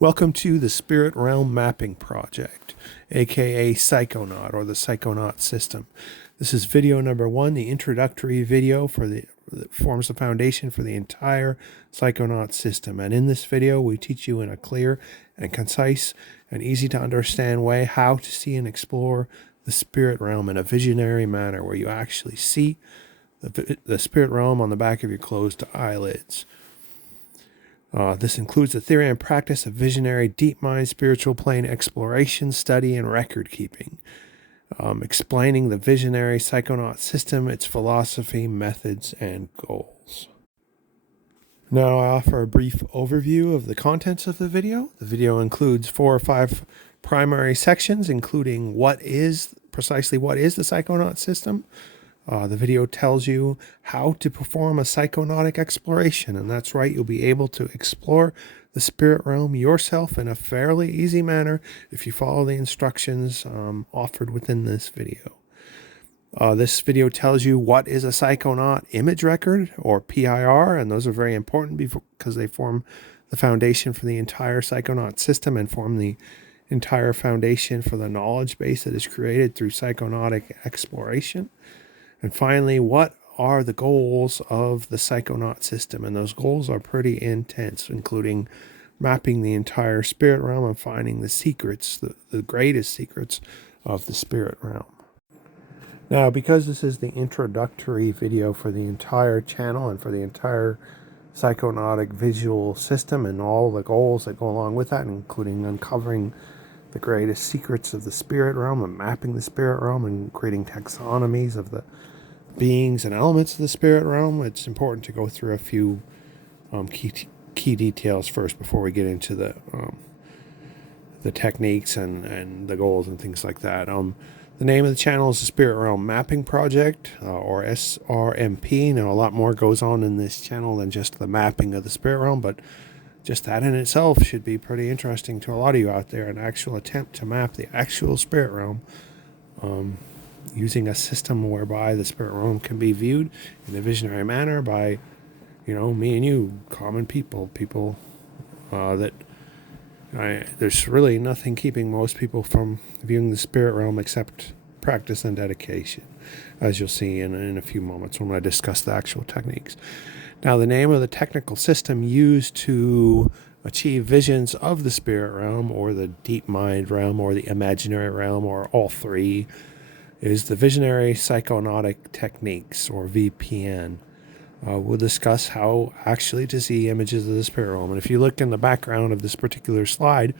Welcome to the Spirit Realm Mapping Project, aka Psychonaut or the Psychonaut System. This is video number 1, the introductory video that forms the foundation for the entire Psychonaut system. And in this video, we teach you in a clear and concise and easy to understand way how to see and explore the spirit realm in a visionary manner, where you actually see the spirit realm on the back of your closed eyelids. This includes the theory and practice of visionary, deep mind, spiritual plane exploration, study, and record keeping. Explaining the Visionary Psychonaut system, its philosophy, methods, and goals. Now I offer a brief overview of the contents of the video. The video includes 4 or 5 primary sections, including precisely what is the Psychonaut system. The video tells you how to perform a psychonautic exploration, and that's right, you'll be able to explore the spirit realm yourself in a fairly easy manner if you follow the instructions offered within this video. This video tells you what is a psychonaut image record, or PIR, and those are very important because they form the foundation for the entire psychonaut system and form the entire foundation for the knowledge base that is created through psychonautic exploration. And finally, what are the goals of the Psychonaut system? And those goals are pretty intense, including mapping the entire spirit realm and finding the secrets, the greatest secrets of the spirit realm. Now, because this is the introductory video for the entire channel and for the entire psychonautic visual system and all the goals that go along with that, including uncovering the greatest secrets of the spirit realm and mapping the spirit realm and creating taxonomies of the beings and elements of the spirit realm, it's important to go through a few key details first before we get into the techniques and the goals and things like that. The name of the channel is the Spirit Realm Mapping Project, or SRMP. Now, a lot more goes on in this channel than just the mapping of the spirit realm, but just that in itself should be pretty interesting to a lot of you out there, an actual attempt to map the actual spirit realm using a system whereby the spirit realm can be viewed in a visionary manner by, me and you, common people that there's really nothing keeping most people from viewing the spirit realm except practice and dedication, as you'll see in a few moments when I discuss the actual techniques. Now, the name of the technical system used to achieve visions of the spirit realm, or the deep mind realm, or the imaginary realm, or all three, is the Visionary Psychonautic Techniques, or VPN. We'll discuss how actually to see images of the spirit realm. And if you look in the background of this particular slide,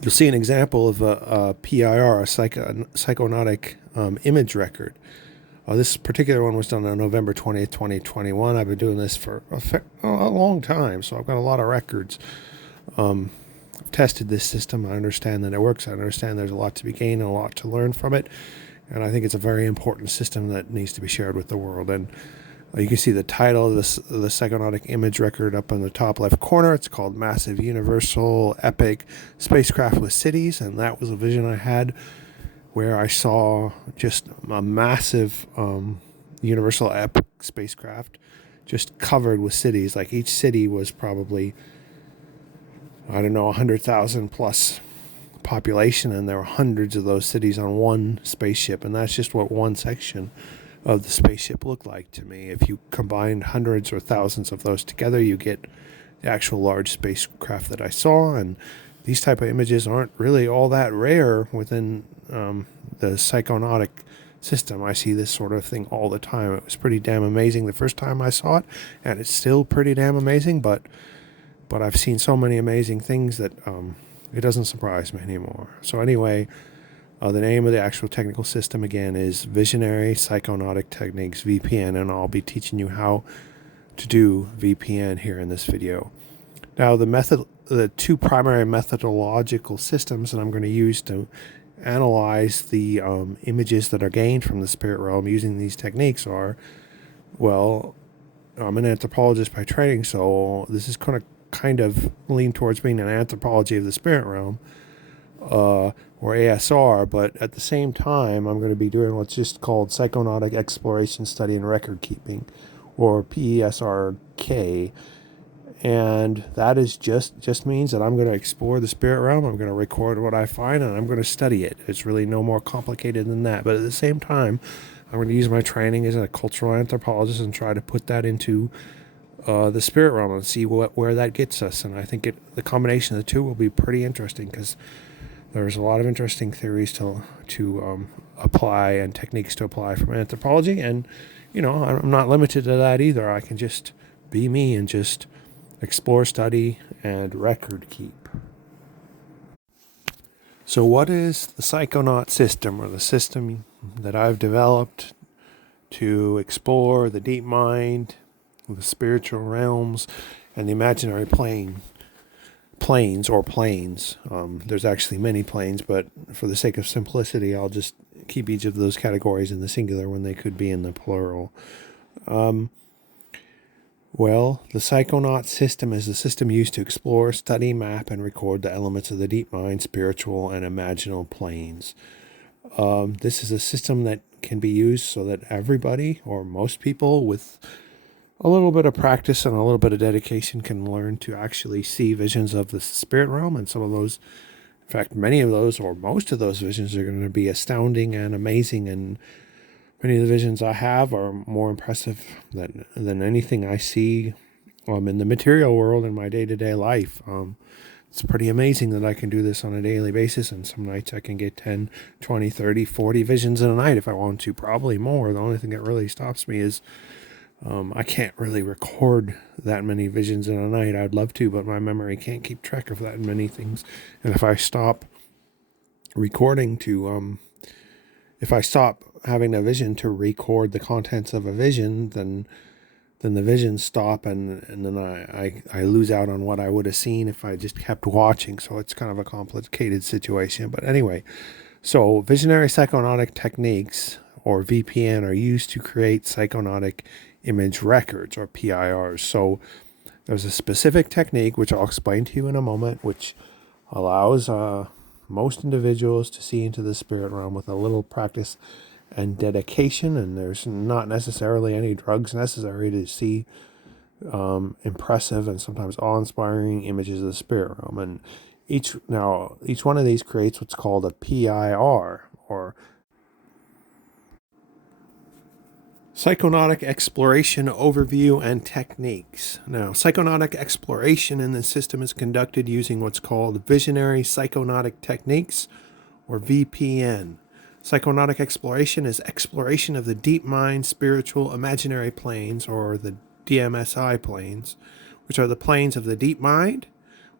you'll see an example of a PIR, a psychonautic image record. This particular one was done on November 20th, 2021. I've been doing this for a long time, so I've got a lot of records. I've tested this system. I understand that it works. I understand there's a lot to be gained and a lot to learn from it. And I think it's a very important system that needs to be shared with the world. And you can see the title of the psychonautic image record up in the top left corner. It's called Massive Universal Epic Spacecraft with Cities. And that was a vision I had where I saw just a massive universal epic spacecraft just covered with cities. Like each city was probably, 100,000 plus population, and there were hundreds of those cities on one spaceship, and that's just what one section of the spaceship looked like to me. If you combined hundreds or thousands of those together, you get the actual large spacecraft that I saw. And these type of images aren't really all that rare within the psychonautic system. I see this sort of thing all the time. It was pretty damn amazing the first time I saw it, and it's still pretty damn amazing, but I've seen so many amazing things that it doesn't surprise me anymore. So anyway, the name of the actual technical system again is Visionary Psychonautic Techniques, VPN, and I'll be teaching you how to do VPN here in this video. Now, the 2 primary methodological systems that I'm going to use to analyze the images that are gained from the spirit realm using these techniques are, well, I'm an anthropologist by training, so this is going to kind of lean towards being an anthropology of the spirit realm, or ASR, but at the same time, I'm going to be doing what's just called psychonautic exploration, study, and record keeping, or PESRK. And that is just means that I'm going to explore the spirit realm. I'm going to record what I find, and I'm going to study it. It's really no more complicated than that. But at the same time, I'm going to use my training as a cultural anthropologist and try to put that into the spirit realm and see where that gets us. And I think the combination of the two will be pretty interesting, because there's a lot of interesting theories to apply and techniques to apply from anthropology. And, I'm not limited to that either. I can just be me and just explore, study, and record keep. So what is the Psychonaut system, or the system that I've developed to explore the deep mind, the spiritual realms, and the imaginary planes. There's actually many planes, but for the sake of simplicity, I'll just keep each of those categories in the singular when they could be in the plural. Well, the Psychonaut system is the system used to explore, study, map, and record the elements of the deep mind, spiritual, and imaginal planes. This is a system that can be used so that everybody, or most people, with a little bit of practice and a little bit of dedication, can learn to actually see visions of the spirit realm. And some of those, in fact, many of those, or most of those visions, are going to be astounding and amazing, and many of the visions I have are more impressive than anything I see in the material world in my day-to-day life. It's pretty amazing that I can do this on a daily basis, and some nights I can get 10, 20, 30, 40 visions in a night if I want to, probably more. The only thing that really stops me is I can't really record that many visions in a night. I'd love to, but my memory can't keep track of that many things. And if I stop recording if I stop having a vision to record the contents of a vision, then the visions stop, and then I lose out on what I would have seen if I just kept watching. So it's kind of a complicated situation. But anyway, so Visionary Psychonautic Techniques, or VPN, are used to create psychonautic image records, or PIRs. So there's a specific technique, which I'll explain to you in a moment, which allows most individuals to see into the spirit realm with a little practice and dedication, and there's not necessarily any drugs necessary to see impressive and sometimes awe-inspiring images of the spirit realm. And each one of these creates what's called a PIR, or Psychonautic Exploration Overview and Techniques. Now, psychonautic exploration in this system is conducted using what's called Visionary Psychonautic Techniques, or VPN. Psychonautic exploration is exploration of the deep mind, spiritual, imaginary planes, or the DMSI planes, which are the planes of the deep mind,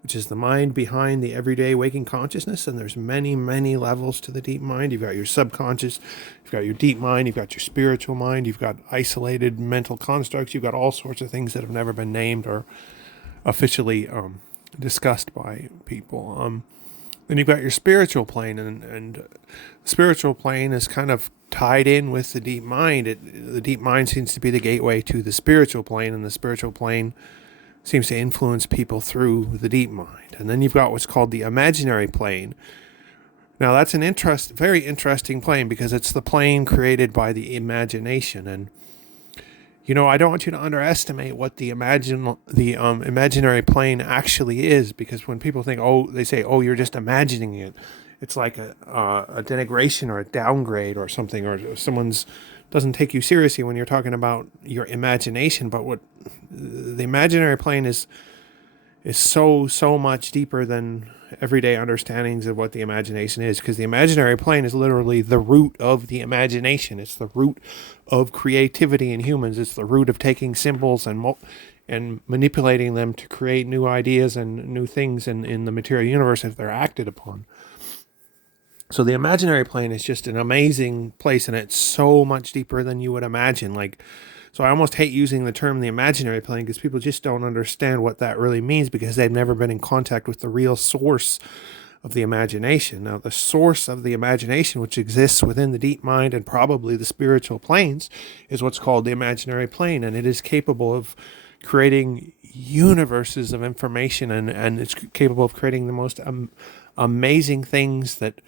which is the mind behind the everyday waking consciousness. And there's many, many levels to the deep mind. You've got your subconscious, you've got your deep mind, you've got your spiritual mind, you've got isolated mental constructs, you've got all sorts of things that have never been named or officially discussed by people. Then you've got your spiritual plane, and the spiritual plane is kind of tied in with the deep mind. The deep mind seems to be the gateway to the spiritual plane, and the spiritual plane seems to influence people through the deep mind. And then you've got what's called the imaginary plane. Now that's an very interesting plane, because it's the plane created by the imagination. And I don't want you to underestimate what the imaginary plane actually is, because when people think, they say, you're just imagining it, it's like a denigration or a downgrade or something, or someone's doesn't take you seriously when you're talking about your imagination. But what the imaginary plane is so much deeper than everyday understandings of what the imagination is, because the imaginary plane is literally the root of the imagination. It's the root of creativity in humans. It's the root of taking symbols and manipulating them to create new ideas and new things in the material universe if they're acted upon. So the imaginary plane is just an amazing place, and it's so much deeper than you would imagine. So I almost hate using the term the imaginary plane, because people just don't understand what that really means, because they've never been in contact with the real source of the imagination. Now, the source of the imagination, which exists within the deep mind and probably the spiritual planes, is what's called the imaginary plane, and it is capable of creating universes of information, and it's capable of creating the most amazing things that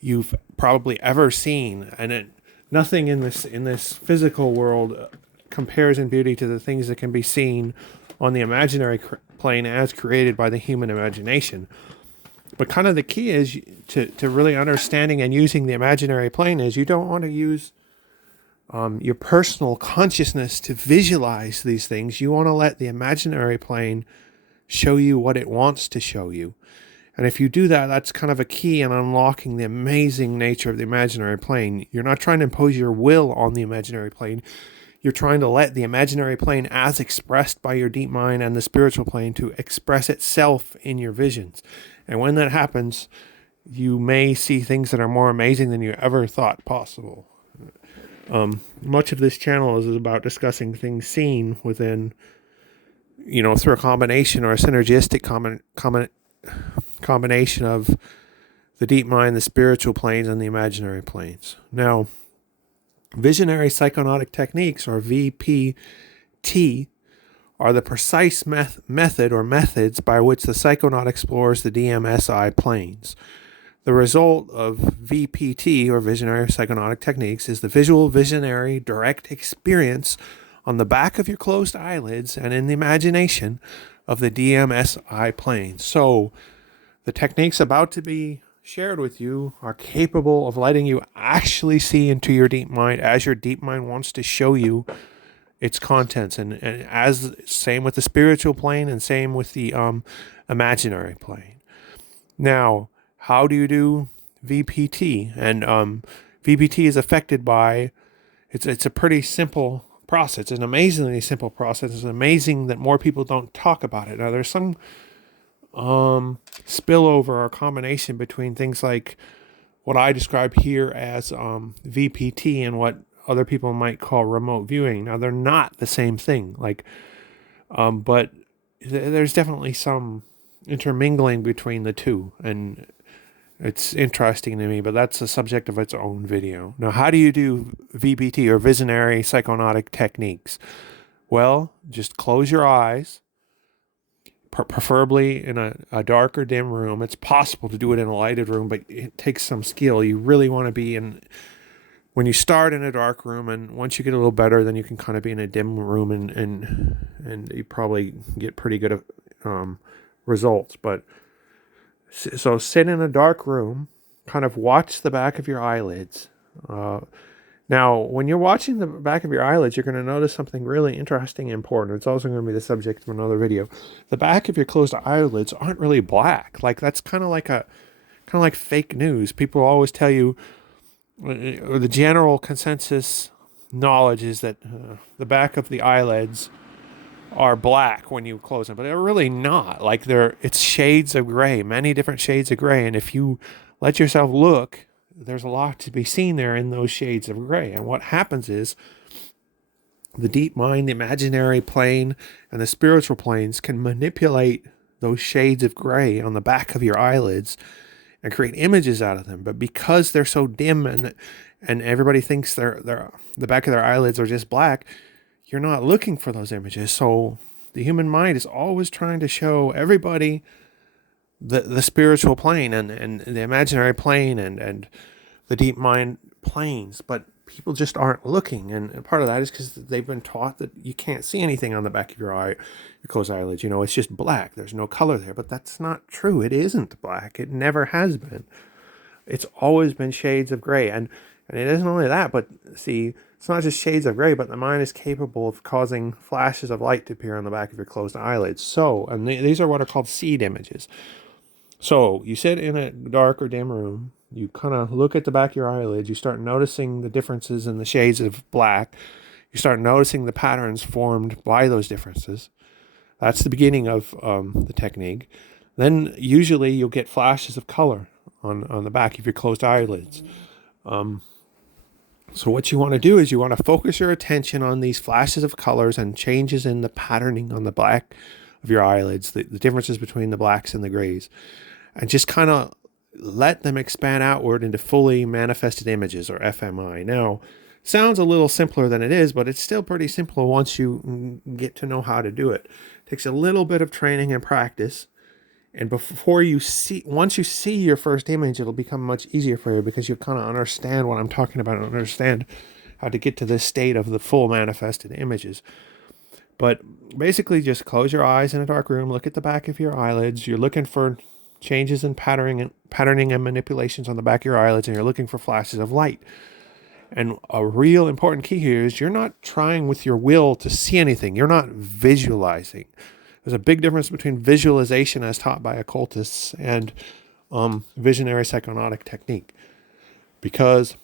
you've probably ever seen. And nothing in this physical world compares in beauty to the things that can be seen on the imaginary plane as created by the human imagination. But kind of the key is to really understanding and using the imaginary plane is you don't want to use your personal consciousness to visualize these things. You want to let the imaginary plane show you what it wants to show you. And if you do that, that's kind of a key in unlocking the amazing nature of the imaginary plane. You're not trying to impose your will on the imaginary plane. You're trying to let the imaginary plane, as expressed by your deep mind and the spiritual plane, to express itself in your visions. And when that happens, you may see things that are more amazing than you ever thought possible. Much of this channel is about discussing things seen within, through a combination or a synergistic combination of the deep mind, the spiritual planes, and the imaginary planes. Now, Visionary Psychonautic Techniques, or VPT, are the precise method or methods by which the psychonaut explores the DMSI planes. The result of VPT, or Visionary Psychonautic Techniques, is the visual, visionary, direct experience on the back of your closed eyelids and in the imagination of the DMSI planes. So, the techniques about to be shared with you are capable of letting you actually see into your deep mind as your deep mind wants to show you its contents, and as same with the spiritual plane and same with the imaginary plane. Now, how do you do VPT? And VPT is affected by it's a pretty simple process. It's an amazingly simple process. It's amazing that more people don't talk about it. Now, there's some spillover or combination between things like what I describe here as VPT and what other people might call remote viewing. Now, they're not the same thing, but there's definitely some intermingling between the two, and it's interesting to me, but that's a subject of its own video. Now, how do you do VPT, or Visionary Psychonautic Techniques? Well, just close your eyes, preferably in a dark or dim room. It's possible to do it in a lighted room, but it takes some skill. You really want to be when you start in a dark room, and once you get a little better, then you can kind of be in a dim room, and you probably get pretty good results. But so sit in a dark room, kind of watch the back of your eyelids. Now, when you're watching the back of your eyelids, you're going to notice something really interesting and important. It's also going to be the subject of another video. The back of your closed eyelids aren't really black. That's kind of like fake news. People always tell you, or the general consensus knowledge is that the back of the eyelids are black when you close them, but they're really not. It's shades of gray, many different shades of gray. And if you let yourself look, there's a lot to be seen there in those shades of gray. And what happens is the deep mind, the imaginary plane, and the spiritual planes can manipulate those shades of gray on the back of your eyelids and create images out of them. But because they're so dim and everybody thinks the back of their eyelids are just black, you're not looking for those images. So the human mind is always trying to show everybody the spiritual plane and the imaginary plane and the deep mind planes, but people just aren't looking. And part of that is because they've been taught that you can't see anything on the back of your closed eyelids. It's just black. There's no color there. But that's not true. It isn't black. It never has been. It's always been shades of gray. And it isn't only that, but see, it's not just shades of gray, but the mind is capable of causing flashes of light to appear on the back of your closed eyelids. So, and these are what are called seed images. So you sit in a dark or dim room, you kind of look at the back of your eyelids, you start noticing the differences in the shades of black, you start noticing the patterns formed by those differences. That's the beginning of the technique. Then usually you'll get flashes of color on the back of your closed eyelids. So what you want to do is you want to focus your attention on these flashes of colors and changes in the patterning on the back of your eyelids, the differences between the blacks and the grays, and just kind of let them expand outward into fully manifested images, or FMI. Now, sounds a little simpler than it is, but it's still pretty simple once you get to know how to do it. It takes a little bit of training and practice. And once you see your first image, it'll become much easier for you because you kind of understand what I'm talking about and understand how to get to this state of the full manifested images. But basically just close your eyes in a dark room, look at the back of your eyelids. You're looking for changes in patterning and manipulations on the back of your eyelids, and you're looking for flashes of light. And a real important key here is you're not trying with your will to see anything. You're not visualizing. There's a big difference between visualization as taught by occultists and visionary psychonautic technique, because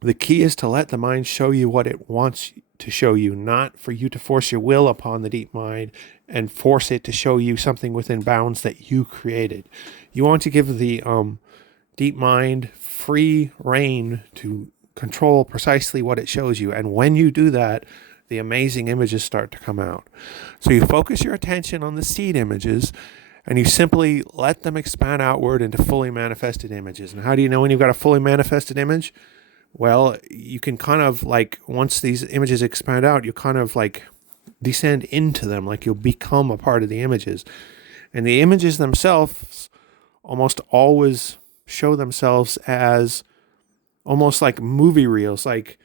the key is to let the mind show you what it wants to show you, not for you to force your will upon the deep mind and force it to show you something within bounds that you created. You want to give the deep mind free reign to control precisely what it shows you. And when you do that, the amazing images start to come out. So you focus your attention on the seed images, and you simply let them expand outward into fully manifested images. And how do you know when you've got a fully manifested image? Well, you can kind of like, once these images expand out, you kind of like descend into them, like you'll become a part of the images. And the images themselves almost always show themselves as almost like movie reels, like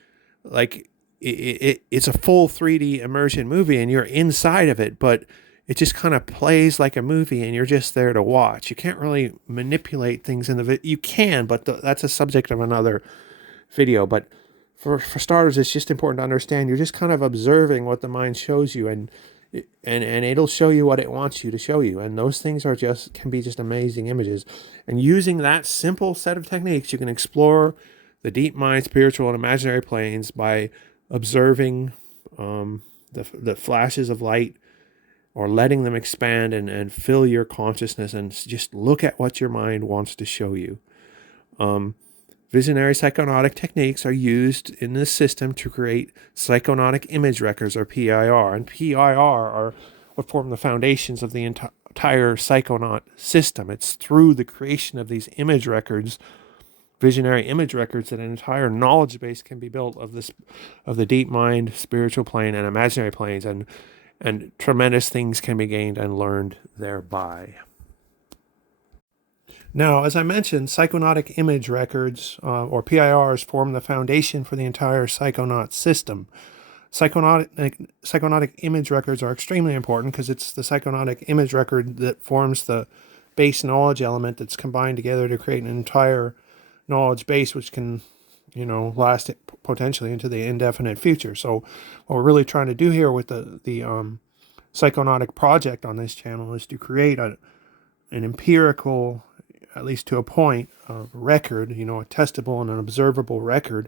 it's a full 3D immersion movie, and you're inside of it, but it just kind of plays like a movie, and you're just there to watch. You can't really manipulate things in the video. You can, but that's a subject of another video. But for starters, it's just important to understand you're just kind of observing what the mind shows you, and it'll show you what it wants you to show you. And those things can be just amazing images. And using that simple set of techniques, you can explore the deep mind, spiritual, and imaginary planes by observing the flashes of light, or letting them expand and fill your consciousness, and just look at what your mind wants to show you. Visionary Psychonautic Techniques are used in this system to create psychonautic image records, or PIR. And PIR are what form the foundations of the entire psychonaut system. It's through the creation of these image records, visionary image records, that an entire knowledge base can be built of the deep mind, spiritual plane, and imaginary planes, and tremendous things can be gained and learned thereby. Now, as I mentioned, psychonautic image records, or PIRs, form the foundation for the entire psychonaut system. Psychonautic image records are extremely important because it's the psychonautic image record that forms the base knowledge element that's combined together to create an entire knowledge base, which can, last potentially into the indefinite future. So what we're really trying to do here with the psychonautic project on this channel is to create an empirical, at least to a point, record, a testable and an observable record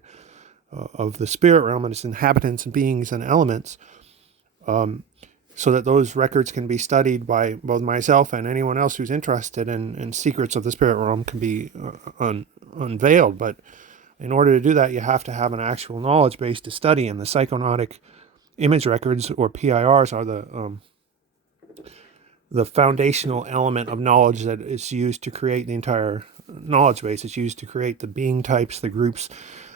of the spirit realm and its inhabitants and beings and elements, so that those records can be studied by both myself and anyone else who's interested, in secrets of the spirit realm can be unveiled. But in order to do that, you have to have an actual knowledge base to study, and the psychonautic image records, or PIRs, are the foundational element of knowledge that is used to create the entire knowledge base. It's used to create the being types, the groups,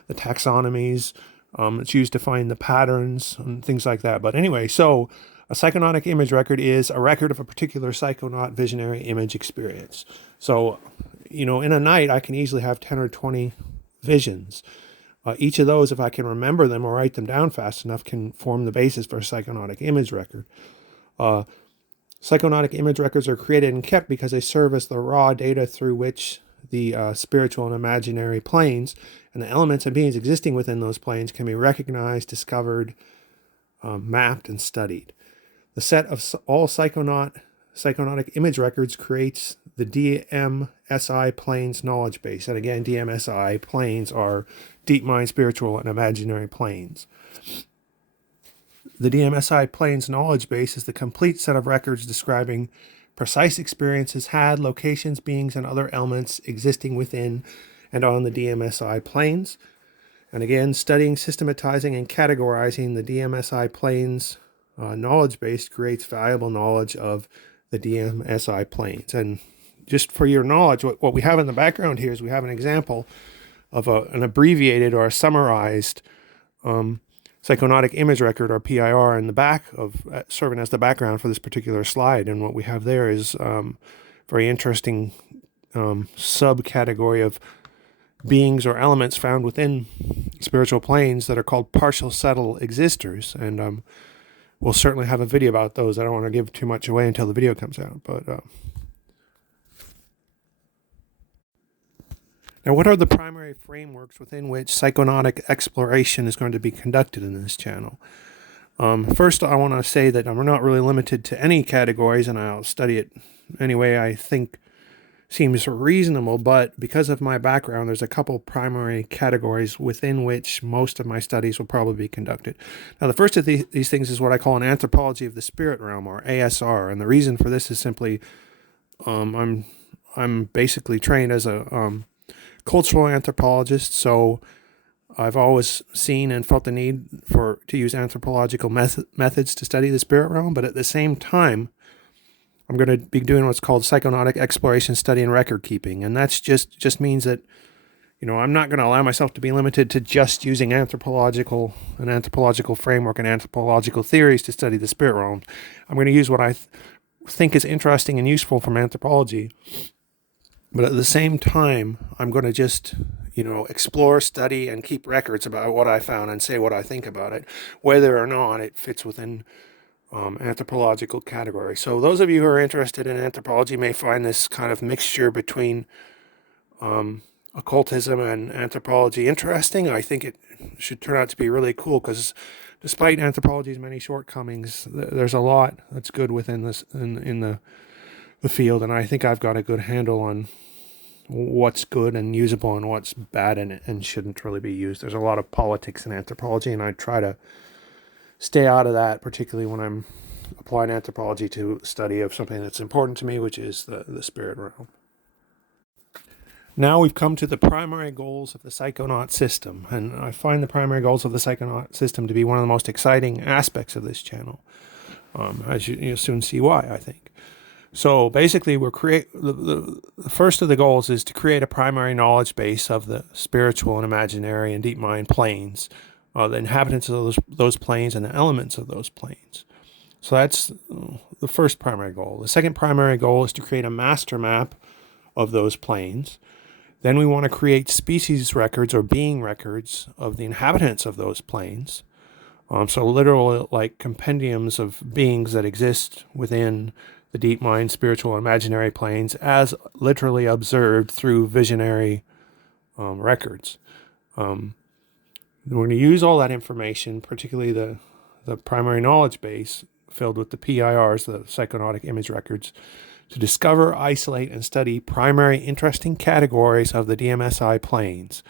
the taxonomies. It's used to find the patterns and things like that. But anyway, so a psychonautic image record is a record of a particular psychonaut visionary image experience. So, in a night, I can easily have 10 or 20 visions. Each of those, if I can remember them or write them down fast enough, can form the basis for a psychonautic image record. Psychonautic image records are created and kept because they serve as the raw data through which the spiritual and imaginary planes and the elements and beings existing within those planes can be recognized, discovered, mapped, and studied. The set of all psychonautic image records creates the DMSI planes knowledge base. And again, DMSI planes are deep mind, spiritual, and imaginary planes. The DMSI planes knowledge base is the complete set of records describing precise experiences had, locations, beings, and other elements existing within and on the DMSI planes. And again, studying, systematizing, and categorizing the DMSI planes knowledge base creates valuable knowledge of the DMSI planes. And just for your knowledge, what we have in the background here is we have an example of an abbreviated or a summarized psychonautic image record, or PIR, in the back of serving as the background for this particular slide. And what we have there is very interesting subcategory of beings or elements found within spiritual planes that are called partial subtle existers. And we'll certainly have a video about those. I don't want to give too much away until the video comes out. But now, what are the primary frameworks within which psychonautic exploration is going to be conducted in this channel? First, I want to say that I'm not really limited to any categories, and I'll study it any way I think seems reasonable, but because of my background, there's a couple primary categories within which most of my studies will probably be conducted. Now, the first of these things is what I call an anthropology of the spirit realm, or ASR, and the reason for this is simply I'm basically trained as a cultural anthropologist, so I've always seen and felt the need to use anthropological methods to study the spirit realm, but at the same time, I'm going to be doing what's called psychonautic exploration, study, and record keeping. And that's just means that, I'm not going to allow myself to be limited to just using an anthropological framework and anthropological theories to study the spirit realm. I'm going to use what I think is interesting and useful from anthropology. But at the same time, I'm going to just, explore, study, and keep records about what I found and say what I think about it, whether or not it fits within anthropological category. So those of you who are interested in anthropology may find this kind of mixture between occultism and anthropology interesting. I think it should turn out to be really cool because despite anthropology's many shortcomings, there's a lot that's good within this in the field, and I think I've got a good handle on what's good and usable and what's bad and shouldn't really be used. There's a lot of politics in anthropology, and I try to stay out of that, particularly when I'm applying anthropology to study of something that's important to me, which is the spirit realm. Now we've come to the primary goals of the Psychonaut system, and I find the primary goals of the Psychonaut system to be one of the most exciting aspects of this channel, as you'll soon see why, I think. So basically, the first of the goals is to create a primary knowledge base of the spiritual and imaginary and deep mind planes, the inhabitants of those planes and the elements of those planes. So that's the first primary goal. The second primary goal is to create a master map of those planes. Then we want to create species records or being records of the inhabitants of those planes. So literal like compendiums of beings that exist within the deep mind, spiritual, and imaginary planes as literally observed through visionary records. We're going to use all that information, particularly the primary knowledge base filled with the PIRs, the psychonautic image records, to discover, isolate, and study primary interesting categories of the DMSI planes.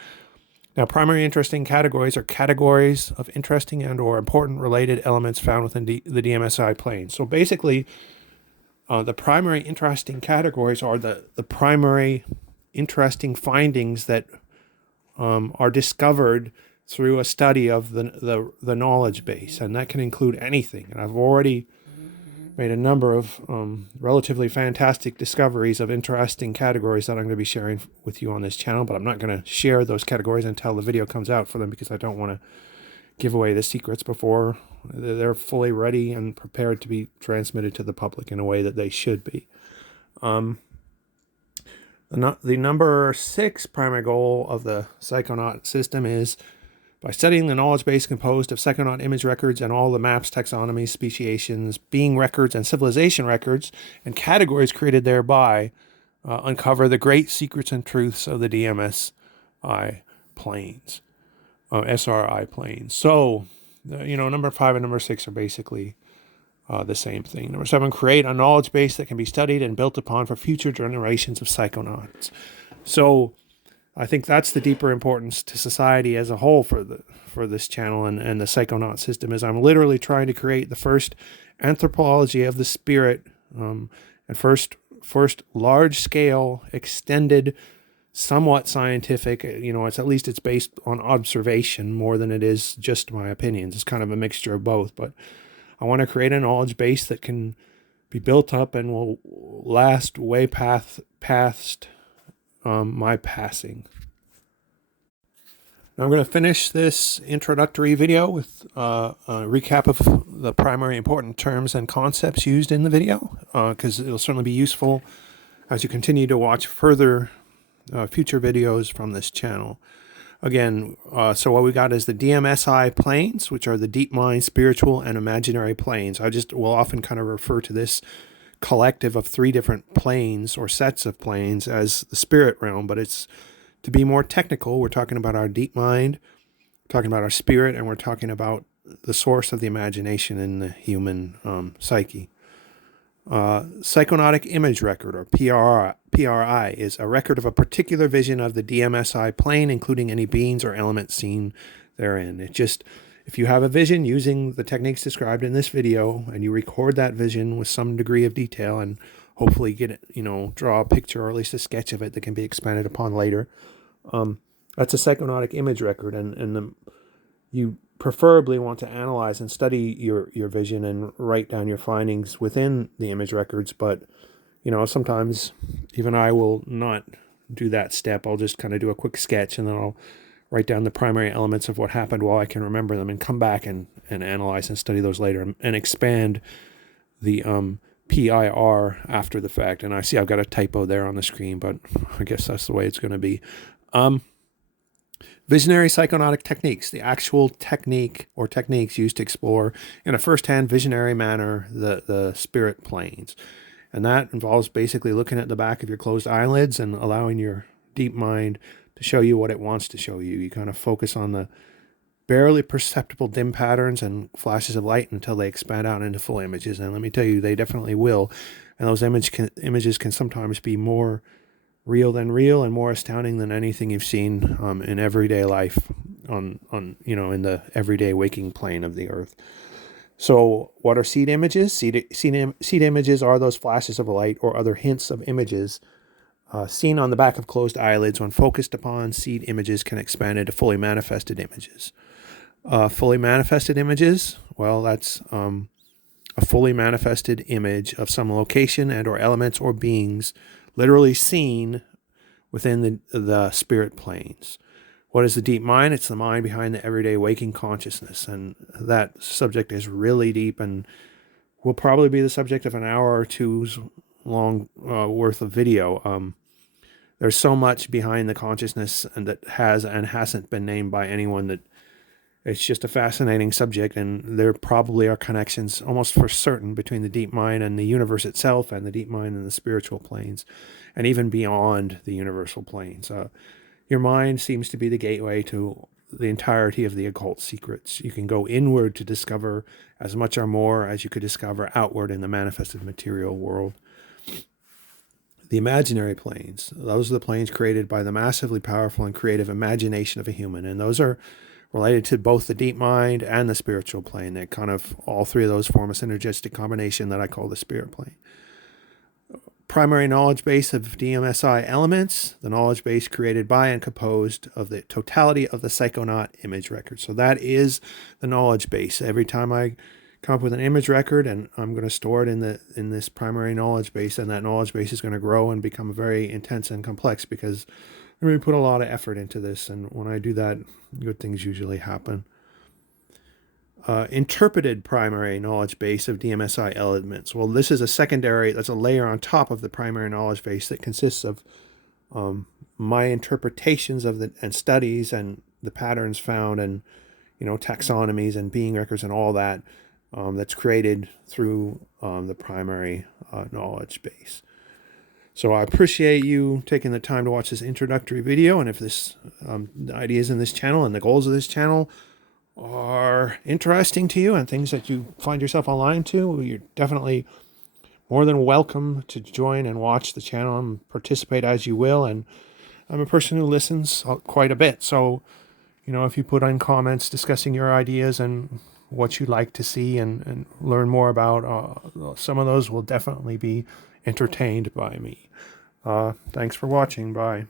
Now, primary interesting categories are categories of interesting and or important related elements found within the DMSI planes. So basically, the primary interesting categories are the primary interesting findings that are discovered through a study of the knowledge base, and that can include anything. And I've already made a number of relatively fantastic discoveries of interesting categories that I'm going to be sharing with you on this channel, but I'm not going to share those categories until the video comes out for them because I don't want to give away the secrets before they're fully ready and prepared to be transmitted to the public in a way that they should be. The number 6 primary goal of the Psychonaut system is by studying the knowledge base composed of Psychonaut image records and all the maps, taxonomies, speciations, being records, and civilization records, and categories created thereby, uncover the great secrets and truths of the DMSI planes, SRI planes. So, number 5 and number 6 are basically the same thing. Number 7, create a knowledge base that can be studied and built upon for future generations of psychonauts. So, I think that's the deeper importance to society as a whole for this channel and the Psychonaut system is I'm literally trying to create the first anthropology of the spirit and first large-scale, extended, somewhat scientific, it's based on observation more than it is just my opinions. It's kind of a mixture of both, but I want to create a knowledge base that can be built up and will last way past my passing. Now I'm going to finish this introductory video with a recap of the primary important terms and concepts used in the video, because it'll certainly be useful as you continue to watch further future videos from this channel. Again, so what we got is the DMSI planes, which are the deep mind, spiritual, and imaginary planes. I just will often kind of refer to this collective of 3 different planes or sets of planes as the spirit realm, but it's, to be more technical, we're talking about our deep mind, we're talking about our spirit, and we're talking about the source of the imagination in the human psyche. Psychonautic image record, or PRI, is a record of a particular vision of the DMSI plane, including any beings or elements seen therein. It just, if you have a vision using the techniques described in this video, and you record that vision with some degree of detail, and hopefully get it, draw a picture or at least a sketch of it that can be expanded upon later, that's a psychonautic image record, and you preferably want to analyze and study your vision and write down your findings within the image records. But, sometimes even I will not do that step. I'll just kind of do a quick sketch, and then I'll write down the primary elements of what happened while I can remember them, and come back and analyze and study those later, and expand the PIR after the fact. And I see I've got a typo there on the screen, but I guess that's the way it's going to be. Visionary Psychonautic Techniques, the actual technique or techniques used to explore in a first-hand visionary manner the spirit planes. And that involves basically looking at the back of your closed eyelids and allowing your deep mind to show you what it wants to show you. You kind of focus on the barely perceptible dim patterns and flashes of light until they expand out into full images. And let me tell you, they definitely will. And those images can sometimes be more real than real, and more astounding than anything you've seen in everyday life on in the everyday waking plane of the earth. So what are seed images? Seed images are those flashes of light or other hints of images seen on the back of closed eyelids. When focused upon, seed images can expand into fully manifested images. Fully manifested images, well, that's a fully manifested image of some location and or elements or beings literally seen within the spirit planes. What is the deep mind? It's the mind behind the everyday waking consciousness. And that subject is really deep, and will probably be the subject of an hour or two's long worth of video. There's so much behind the consciousness and that has and hasn't been named by anyone, that it's just a fascinating subject, and there probably are connections almost for certain between the deep mind and the universe itself, and the deep mind and the spiritual planes, and even beyond the universal planes. Your mind seems to be the gateway to the entirety of the occult secrets. You can go inward to discover as much or more as you could discover outward in the manifested material world. The imaginary planes, those are the planes created by the massively powerful and creative imagination of a human, and those are related to both the deep mind and the spiritual plane. They kind of, all 3 of those form a synergistic combination that I call the spirit plane. Primary knowledge base of DMSI elements, the knowledge base created by and composed of the totality of the psychonaut image record. So that is the knowledge base. Every time I come up with an image record, and I'm going to store it in this primary knowledge base, and that knowledge base is going to grow and become very intense and complex, because I really put a lot of effort into this, and when I do that, good things usually happen. Interpreted primary knowledge base of DMSI elements. Well, this is a secondary, that's a layer on top of the primary knowledge base that consists of my interpretations of and studies and the patterns found, and taxonomies and being records and all that that's created through the primary knowledge base. So I appreciate you taking the time to watch this introductory video, and if this the ideas in this channel and the goals of this channel are interesting to you and things that you find yourself aligned to, you're definitely more than welcome to join and watch the channel and participate as you will. And I'm a person who listens quite a bit, so if you put in comments discussing your ideas and what you'd like to see and learn more about, some of those will definitely be entertained by me. Thanks for watching. Bye.